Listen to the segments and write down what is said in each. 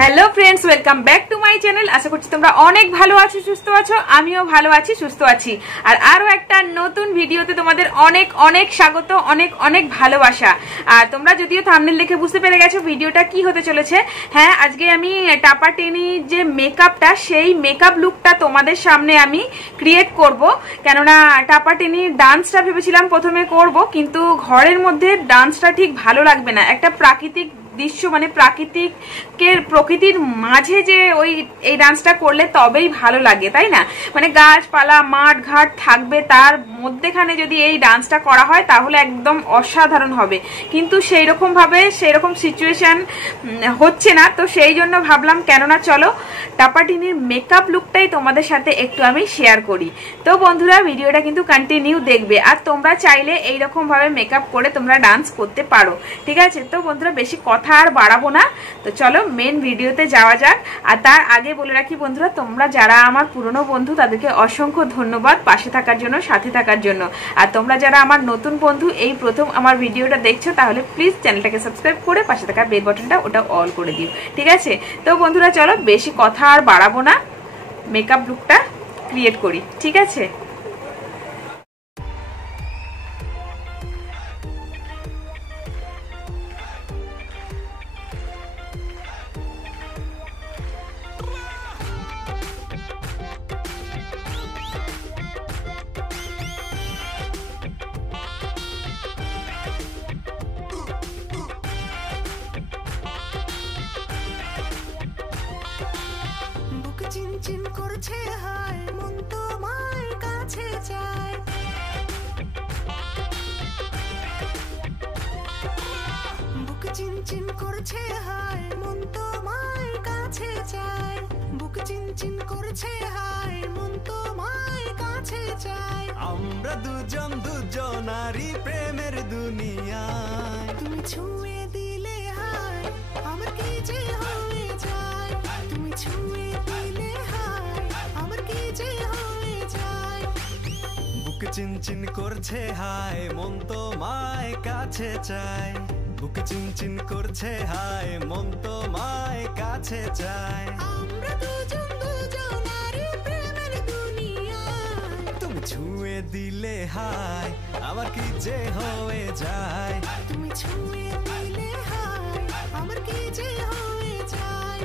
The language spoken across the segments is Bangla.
Hello friends, welcome back to my channel. আশা করছি তোমরা অনেক ভালো আছো, সুস্থ আছো। আমিও ভালো আছি, সুস্থ আছি। আর আরো একটা নতুন ভিডিওতে তোমাদের অনেক অনেক স্বাগত, অনেক অনেক ভালোবাসা। আর তোমরা যদিও থাম্বনেল দেখে বুঝতে পেরে গেছো ভিডিওটা কি হতে চলেছে। হ্যাঁ, আজকে আমি টাপা টেনি যে মেকআপটা, সেই মেকআপ লুকটা তোমাদের সামনে আমি ক্রিয়েট করব। কেননা টাপা টেনির ডান্সটা ভেবেছিলাম প্রথমে করব, কিন্তু ঘরের মধ্যে ডান্সটা ঠিক ভালো লাগবে না। একটা প্রাকৃতিক দৃশ্য, মানে প্রকৃতির মাঝে যে এই ডান্সটা করলে তবেই ভালো লাগে, তাই না? মানে গাছপালা, মাঠ ঘাট থাকবে, তার মধ্যেখানে যদি এই ডান্সটা করা হয় তাহলে একদম অসাধারণ হবে। কিন্তু সেইরকম সিচুয়েশন হচ্ছে না, তো সেই জন্য ভাবলাম কেননা চলো টাপাটিনির মেকআপ লুকটাই তোমাদের সাথে একটু আমি শেয়ার করি। তো বন্ধুরা, ভিডিওটা কিন্তু কন্টিনিউ দেখবে। আর তোমরা চাইলে এইরকম ভাবে মেকআপ করে তোমরা ডান্স করতে পারো, ঠিক আছে? তো বন্ধুরা, বেশি কথা আর বাড়াবো না, তো চলো মেন ভিডিওতে যাওয়া যাক। আর তার আগে বলে রাখি বন্ধুরা, তোমরা যারা আমার পুরনো বন্ধু তাদেরকে অসংখ্য ধন্যবাদ পাশে থাকার জন্য, সাথে থাকার জন্য। আর তোমরা যারা আমার নতুন বন্ধু, এই প্রথম আমার ভিডিওটা দেখছো, তাহলে প্লিজ চ্যানেলটাকে সাবস্ক্রাইব করে পাশে থাকা বেল বাটনটা ওটা অল করে দিও, ঠিক আছে? তো বন্ধুরা চলো বেশি কথা আর বাড়াবো না, মেকআপ লুকটা ক্রিয়েট করি, ঠিক আছে? চিনচিন করছে হায়, মন তোমার কাছে চায়। বুক চিনচিন করছে হায়, মন তোমার কাছে চায়। বুক চিনচিন করছে হায়, মন তোমার কাছে চায়। আমরা দুজন দুজনারই প্রেমের দুনিয়ায়। তুমি ছুঁয়ে দিলে হায়, আমার কি যে হয়ে যায়। তুমি ছুঁয়ে দিলে হায়, আমার কি যে হয়ে যায়। বুক চিনচিন করছে হায়, মন তোমায় কাছে চায়। বুক চিনচিন করছে হায়, মন তোমায় কাছে চায়। আমরা দুজন দুজনারই প্রেমের দুনিয়ায়। তুমি ছুঁয়ে দিলে হায়, আমার কি যে হয়ে যায়। তুমি ছুঁয়ে দিলে হায়, আমার কি যে হয়ে যায়।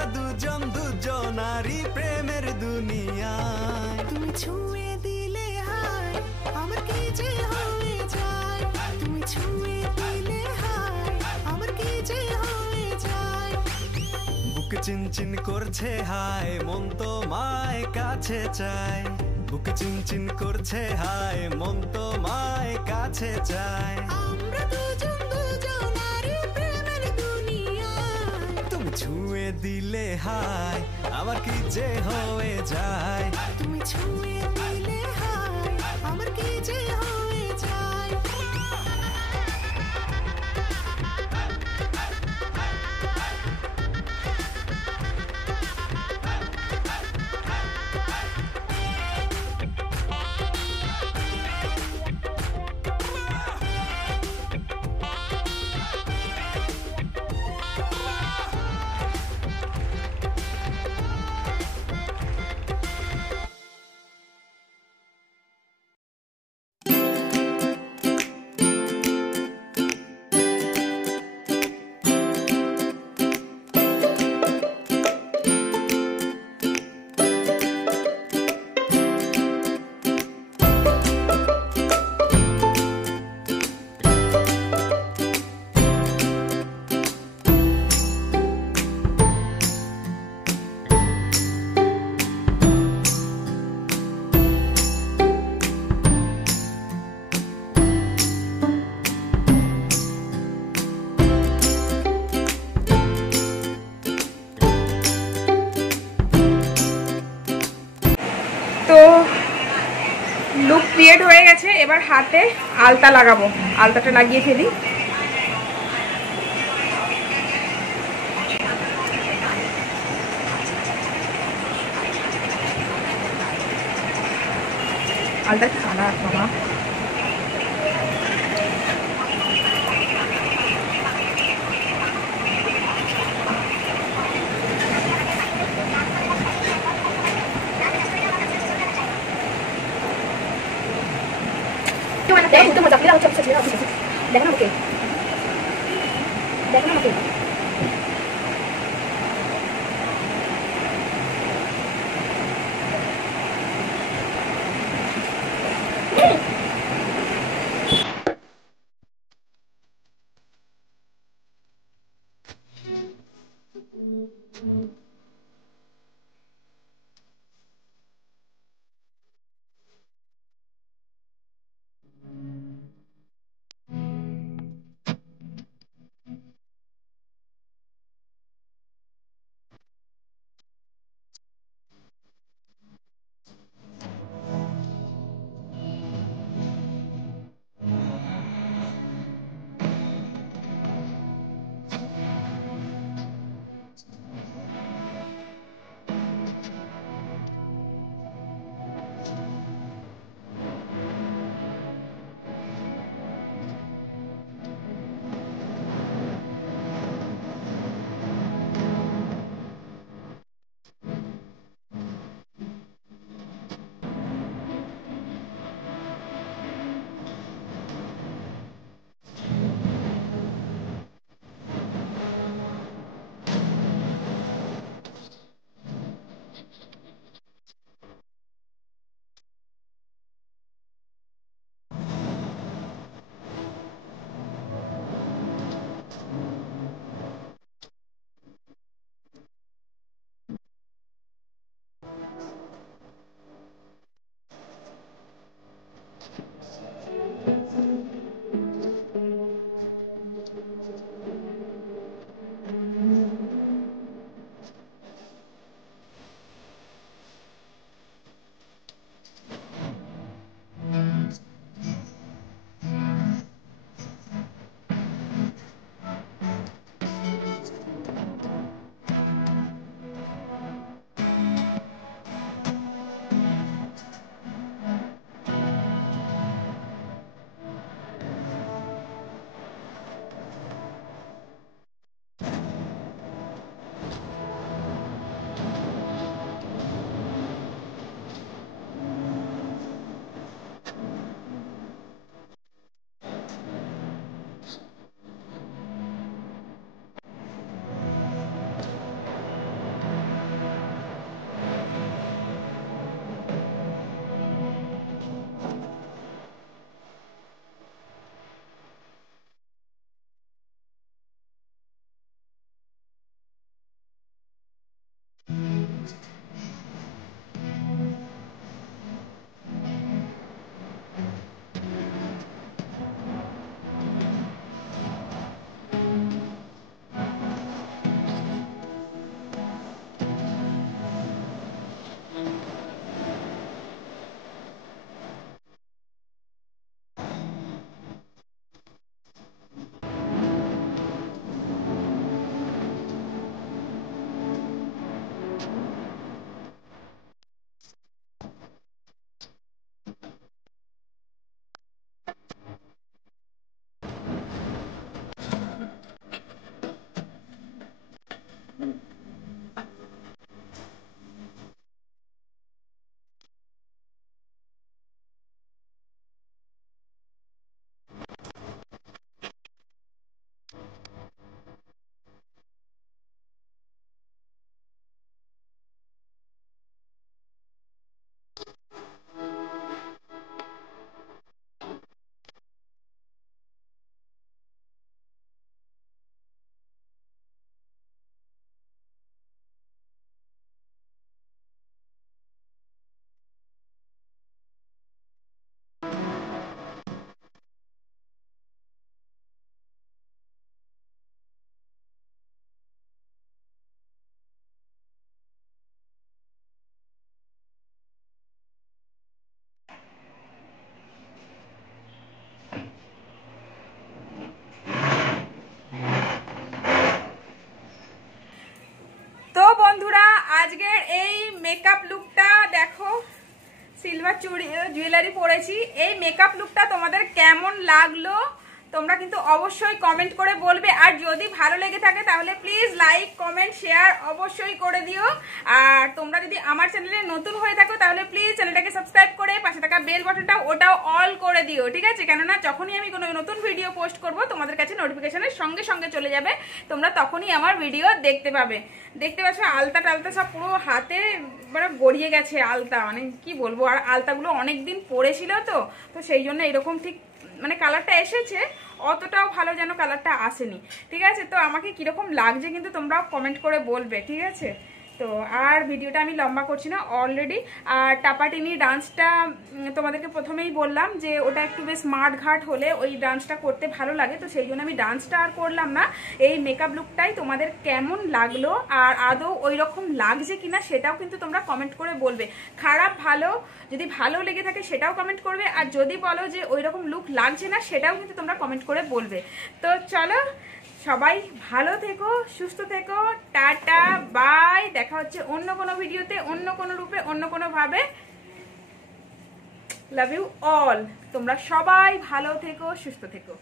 আমরা দুজন দুজনারই প্রেমের দুনিয়ায়। তুমি ছুঁয়ে দিলে হায় আমার কি যে হয়ে যায়, তুমি ছুঁয়ে দিলে হায় আমার কি যে হয়ে যায়। বুক চিনচিন করছে হায় মন তোমায় কাছে চায়, বুক চিনচিন করছে হায় মন তোমায় কাছে চায়। আমরা দুজন দুজনারই প্রেমের দুনিয়ায়। তুমি ছুঁয়ে দিলে হায় আমার কি যে হয়ে যায়, তুমি ছুঁয়ে দিলে হায় আমার কি যে হয়ে যায়। তো লুক ক্রিয়েট হয়ে গেছে, এবার হাতে আলতা লাগাবো, আলতাটা লাগিয়ে ফেলি। আলতা খানা বাবা, দেখো মজা করে আচ্ছা ছেড়ে দাও, দেখো না ওকে, দেখো না ওকে। আজকের এই মেকআপ লুকটা দেখো, সিলভার জুয়েলারি পরেছি। এই মেকআপ লুকটা তোমাদের কেমন লাগলো তোমরা কিন্তু অবশ্যই কমেন্ট করে বলবে। আর যদি ভালো লেগে থাকে তাহলে প্লিজ লাইক কমেন্ট শেয়ার অবশ্যই করে দিও। আর তোমরা যদি আমার চ্যানেলে নতুন হয়ে থাকো তাহলে প্লিজ চ্যানেলটাকে সাবস্ক্রাইব করে পাশে থাকা বেল বাটনটা ওটাও অল করে দিও, ঠিক আছে? কেননা যখনই আমি কোনো নতুন ভিডিও পোস্ট করব তোমাদের কাছে নোটিফিকেশনের সঙ্গে সঙ্গে চলে যাবে, তোমরা তখনই আমার ভিডিও দেখতে পাবে। দেখতে পাচ্ছ আলতা টালতা সব পুরো হাতে মানে গড়িয়ে গেছে আলতা, মানে কি বলবো। আর আলতাগুলো অনেকদিন পরেছিল তো সেই জন্য এরকম ঠিক মানে কালারটা এসেছে, অতটাও ভালো যেন কালারটা আসেনি, ঠিক আছে? তো আমাকে কিরকম লাগছে কিন্তু তোমরাও কমেন্ট করে বলবে, ঠিক আছে? তো আর ভিডিওটা আমি লম্বা করছি না অলরেডি। আর টাপাটিনি ডান্সটা তোমাদেরকে প্রথমেই বললাম যে ওটা একটু বেশ স্মার্ট ঘাট হলে ওই ডান্সটা করতে ভালো লাগে, তো সেই জন্য আমি ডান্সটা আর করলাম না। এই মেকআপ লুকটাই তোমাদের কেমন লাগলো আর আদৌ ওই রকম লাগছে কিনা সেটাও কিন্তু তোমরা কমেন্ট করে বলবে। খারাপ ভালো যদি ভালো লেগে থাকে সেটাও কমেন্ট করবে, আর যদি বলো যে ওই রকম লুক লাগছে না সেটাও কিন্তু তোমরা কমেন্ট করে বলবে। তো চলো সবাই ভালো থেকো, সুস্থ থেকো, টাটা বাই। দেখা হচ্ছে অন্য কোনো ভিডিওতে, অন্য কোনো রূপে, অন্য কোনো ভাবে। Love you all. তোমরা সবাই ভালো থেকো, সুস্থ থেকো।